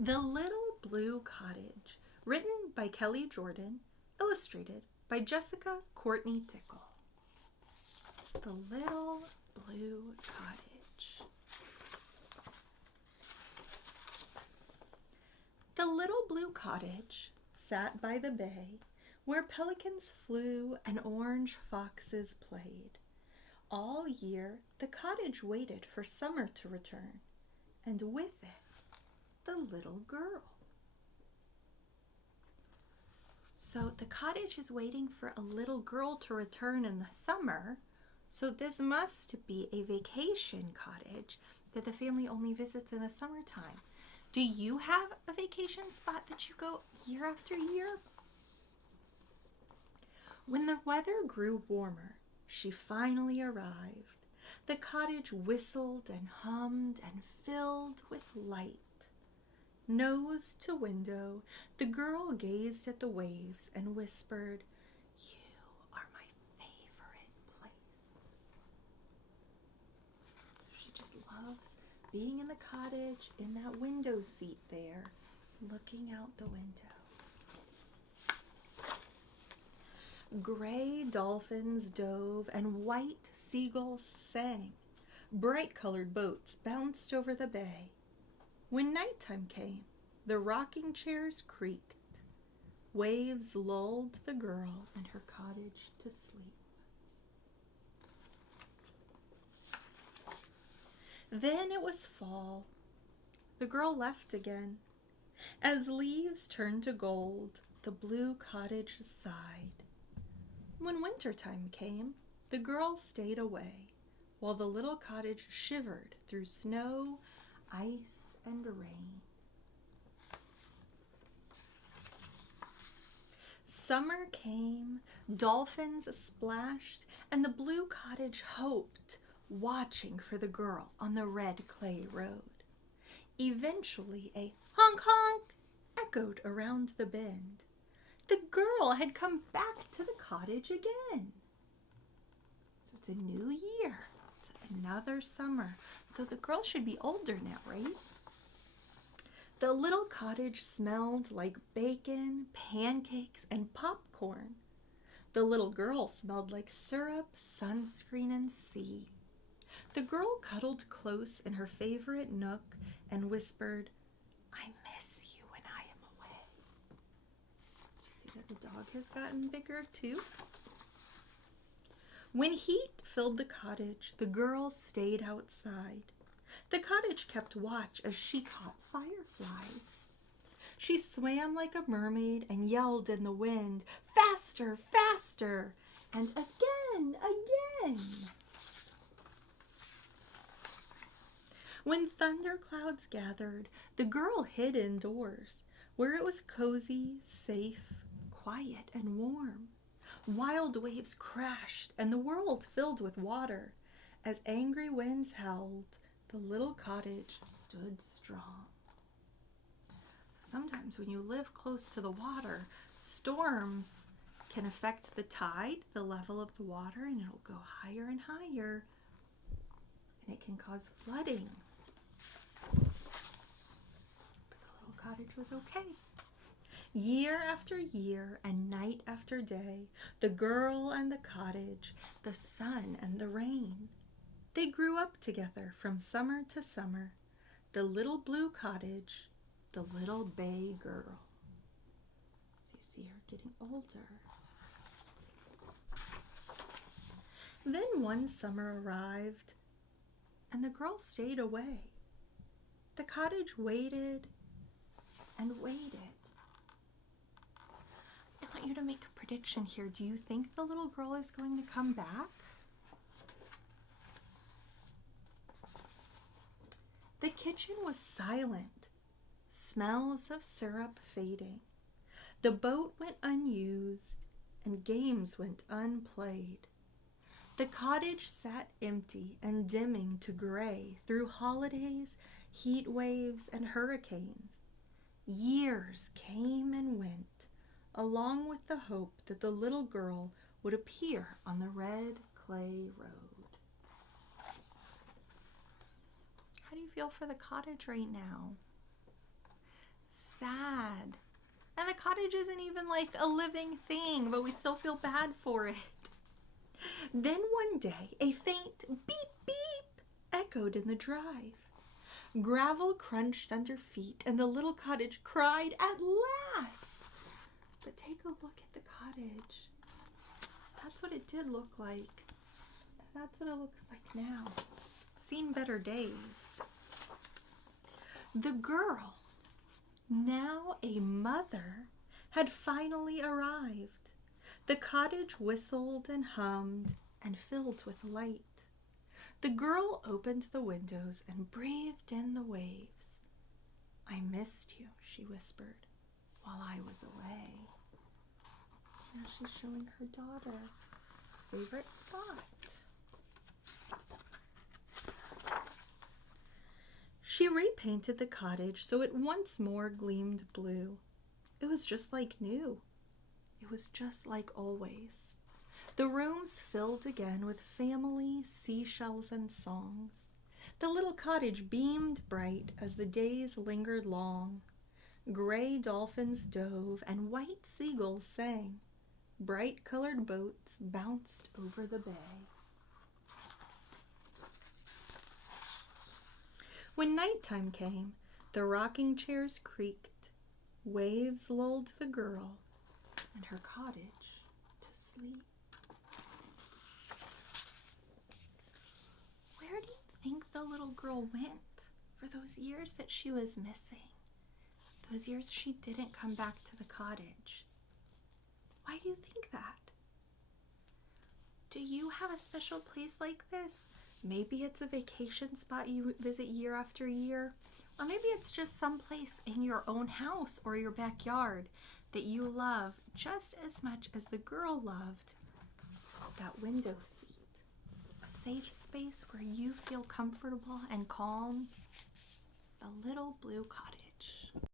The Little Blue Cottage, written by Kelly Jordan, illustrated by Jessica Courtney Tickle. The Little Blue Cottage. The little blue cottage sat by the bay, where pelicans flew and orange foxes played. All year the cottage waited for summer to return, and with it the little girl. So the cottage is waiting for a little girl to return in the summer, so this must be a vacation cottage that the family only visits in the summertime. Do you have a vacation spot that you go year after year? When the weather grew warmer, she finally arrived. The cottage whistled and hummed and filled with light. Nose to window, the girl gazed at the waves and whispered, "You are my favorite place." She just loves being in the cottage, in that window seat there, looking out the window. Gray dolphins dove and white seagulls sang. Bright-colored boats bounced over the bay. When nighttime came, the rocking chairs creaked. Waves lulled the girl and her cottage to sleep. Then it was fall. The girl left again. As leaves turned to gold, the blue cottage sighed. When wintertime came, the girl stayed away, while the little cottage shivered through snow, ice, and rain. Summer came, dolphins splashed, and the blue cottage hoped, watching for the girl on the red clay road. Eventually, a honk honk echoed around the bend. The girl had come back to the cottage again. So it's a new year. It's another summer. So the girl should be older now, right? The little cottage smelled like bacon, pancakes, and popcorn. The little girl smelled like syrup, sunscreen, and sea. The girl cuddled close in her favorite nook and whispered, "I miss you when I am away." You see that the dog has gotten bigger too? When heat filled the cottage, the girl stayed outside. The cottage kept watch as she caught fireflies. She swam like a mermaid and yelled in the wind, "Faster, faster!" and again, again. When thunderclouds gathered, the girl hid indoors, where it was cozy, safe, quiet, and warm. Wild waves crashed, and the world filled with water. As angry winds howled, the little cottage stood strong. Sometimes when you live close to the water, storms can affect the tide, the level of the water, and it'll go higher and higher, and it can cause flooding. But the little cottage was okay. Year after year and night after day, the girl and the cottage, the sun and the rain, they grew up together from summer to summer. The little blue cottage, the little bay girl. So you see her getting older. Then one summer arrived, and the girl stayed away. The cottage waited and waited. I want you to make a prediction here. Do you think the little girl is going to come back? The kitchen was silent, smells of syrup fading. The boat went unused, and games went unplayed. The cottage sat empty and dimming to gray through holidays, heat waves, and hurricanes. Years came and went, along with the hope that the little girl would appear on the red clay road. How do you feel for the cottage right now? sad. And the cottage isn't even like a living thing, but we still feel bad for it. Then one day, a faint beep beep echoed in the drive. Gravel crunched under feet, and the little cottage cried at last. But take a look at the cottage. That's what it did look like. That's what it looks like now. Seen better days. The girl, now a mother, had finally arrived. The cottage whistled and hummed and filled with light. The girl opened the windows and breathed in the waves. "I missed you," she whispered, "while I was away." Now she's showing her daughter a favorite spot. She repainted the cottage so it once more gleamed blue. It was just like new. It was just like always. The rooms filled again with family, seashells, and songs. The little cottage beamed bright as the days lingered long. Gray dolphins dove and white seagulls sang. Bright-colored boats bounced over the bay. When nighttime came, the rocking chairs creaked. Waves lulled the girl and her cottage to sleep. Where do you think the little girl went for those years that she was missing? Those years she didn't come back to the cottage. Why do you think that? Do you have a special place like this? Maybe it's a vacation spot you visit year after year, or maybe it's just someplace in your own house or your backyard that you love just as much as the girl loved that window seat. A safe space where you feel comfortable and calm. The little blue cottage.